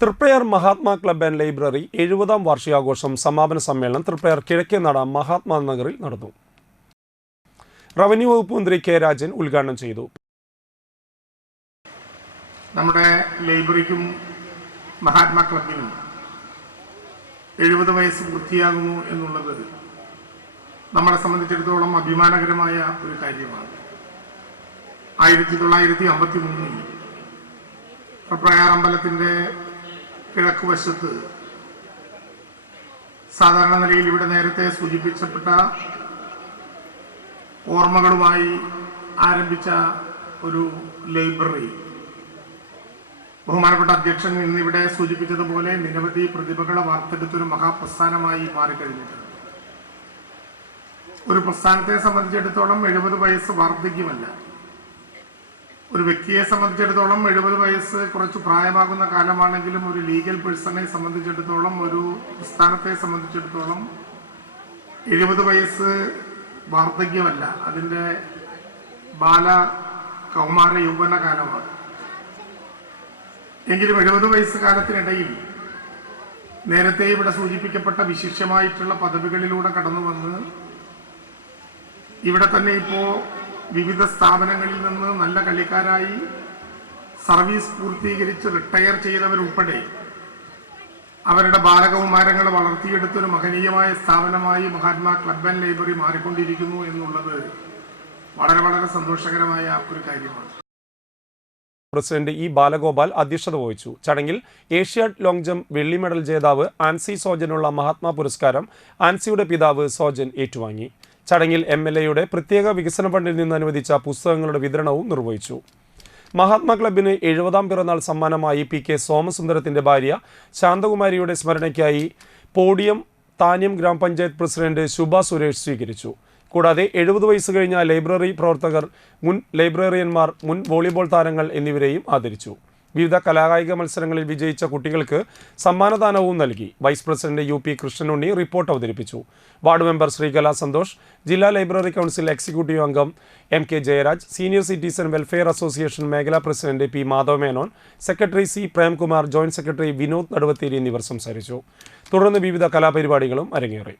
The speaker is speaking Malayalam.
Triprayar Mahatma club and library എഴുപതാം വാർഷികാഘോഷം സമാപന സമ്മേളനം തൃപ്രയർ കിഴക്കേനട മഹാത്മാ നഗറിൽ നടന്നു. റവന്യൂ വകുപ്പ് മന്ത്രി കെ രാജൻ ഉദ്ഘാടനം ചെയ്തു. നമ്മുടെ ലൈബ്രറിക്കും മഹാത്മാ ക്ലബിനും എഴുപത് വയസ്സ് പൂർത്തിയാകുന്നു എന്നുള്ളത് നമ്മളെ സംബന്ധിച്ചിടത്തോളം അഭിമാനകരമായ ഒരു കാര്യമാണ്. ആയിരത്തി തൊള്ളായിരത്തി അമ്പത്തി മൂന്നിൽ പ്രയാർ അമ്പലത്തിന്റെ കിഴക്ക് വശത്ത് സാധാരണ നിലയിൽ ഇവിടെ നേരത്തെ സൂചിപ്പിച്ചപ്പെട്ട ഓർമ്മകളുമായി ആരംഭിച്ച ഒരു ലൈബ്രറി. ബഹുമാനപ്പെട്ട അധ്യക്ഷൻ ഇന്നിവിടെ സൂചിപ്പിച്ചതുപോലെ നിരവധി പ്രതിഭകളെ വാർത്തെടുത്തൊരു മഹാപ്രസ്ഥാനമായി മാറിക്കഴിഞ്ഞിട്ടുണ്ട്. ഒരു പ്രസ്ഥാനത്തെ സംബന്ധിച്ചിടത്തോളം എഴുപത് വയസ്സ് വാർദ്ധക്യമല്ല. ഒരു വ്യക്തിയെ സംബന്ധിച്ചിടത്തോളം എഴുപത് വയസ്സ് കുറച്ച് പ്രായമാകുന്ന കാലമാണെങ്കിലും ഒരു ലീഗൽ പേഴ്സണെ സംബന്ധിച്ചിടത്തോളം ഒരു സ്ഥാനത്തെ സംബന്ധിച്ചിടത്തോളം എഴുപത് വയസ്സ് വാർദ്ധക്യമല്ല. അതിന്റെ ബാല കൗമാര യൗവന കാലമാണ്. എങ്കിലും എഴുപത് വയസ്സ് കാലത്തിനിടയിൽ നേരത്തെ ഇവിടെ സൂചിപ്പിക്കപ്പെട്ട വിശിഷ്യമായിട്ടുള്ള പദവികളിലൂടെ കടന്നു വന്ന് ഇവിടെ തന്നെ ഇപ്പോ വിവിധ സ്ഥാപനങ്ങളിൽ നിന്ന് നല്ല കളിക്കാരായി സർവീസ് പൂർത്തീകരിച്ച് റിട്ടയർ ചെയ്തവരുൾപ്പെടെ അവരുടെ ബാലകൗമാരങ്ങളെ വളർത്തിയെടുത്തൊരു മഹനീയമായ സ്ഥാപനമായി മഹാത്മാ ക്ലബ് ആൻഡ് ലൈബ്രറി മാറിക്കൊണ്ടിരിക്കുന്നു എന്നുള്ളത് വളരെ വളരെ സന്തോഷകരമായ ഒരു കാര്യമാണ്. പ്രസിഡന്റ് ഇ ബാലഗോപാൽ അധ്യക്ഷത വഹിച്ചു. ചടങ്ങിൽ ഏഷ്യാഡ് ലോങ് ജംപ് വെള്ളി മെഡൽ ജേതാവ് ആൻസി സോജനുള്ള മഹാത്മാ പുരസ്കാരം ആൻസിയുടെ പിതാവ് സോജൻ ഏറ്റുവാങ്ങി. ചടങ്ങിൽ എം എൽ എയുടെ പ്രത്യേക വികസന ഫണ്ടിൽ നിന്ന് അനുവദിച്ച പുസ്തകങ്ങളുടെ വിതരണവും നിർവഹിച്ചു. മഹാത്മാ ക്ലബിന് എഴുപതാം പിറന്നാൾ സമ്മാനമായി പി കെ സോമസുന്ദരത്തിന്റെ ഭാര്യ ശാന്തകുമാരിയുടെ സ്മരണയ്ക്കായി പോഡിയം താന്യം ഗ്രാമപഞ്ചായത്ത് പ്രസിഡന്റ് ശുഭ സുരേഷ് സ്വീകരിച്ചു. കൂടാതെ എഴുപത് വയസ്സ് കഴിഞ്ഞ ലൈബ്രറി പ്രവർത്തകർ മുൻ ലൈബ്രറിയന്മാർ മുൻ വോളിബോൾ താരങ്ങൾ എന്നിവരെയും ആദരിച്ചു. വിവിധ കലാകായിക മത്സരങ്ങളിൽ വിജയിച്ച കുട്ടികൾക്ക് സമ്മാനദാനവും നൽകി. Vice president U P Krishnanunni report അവതരിപ്പിച്ചു. വാർഡ് മെമ്പർ ശ്രീകല സന്തോഷ് ജില്ലാ ലൈബ്രറി കൗൺസിൽ എക്സിക്യൂട്ടീവ് അംഗം M K Jayaraj senior citizen welfare association മേഖലാ president P Madhav Menon secretary C Premkumar joint secretary Vinod Naduvatheri എന്നിവർ സംസാരിച്ചു. തുടർന്ന് വിവിധ കലാപരിപാടികളും അരങ്ങേറി.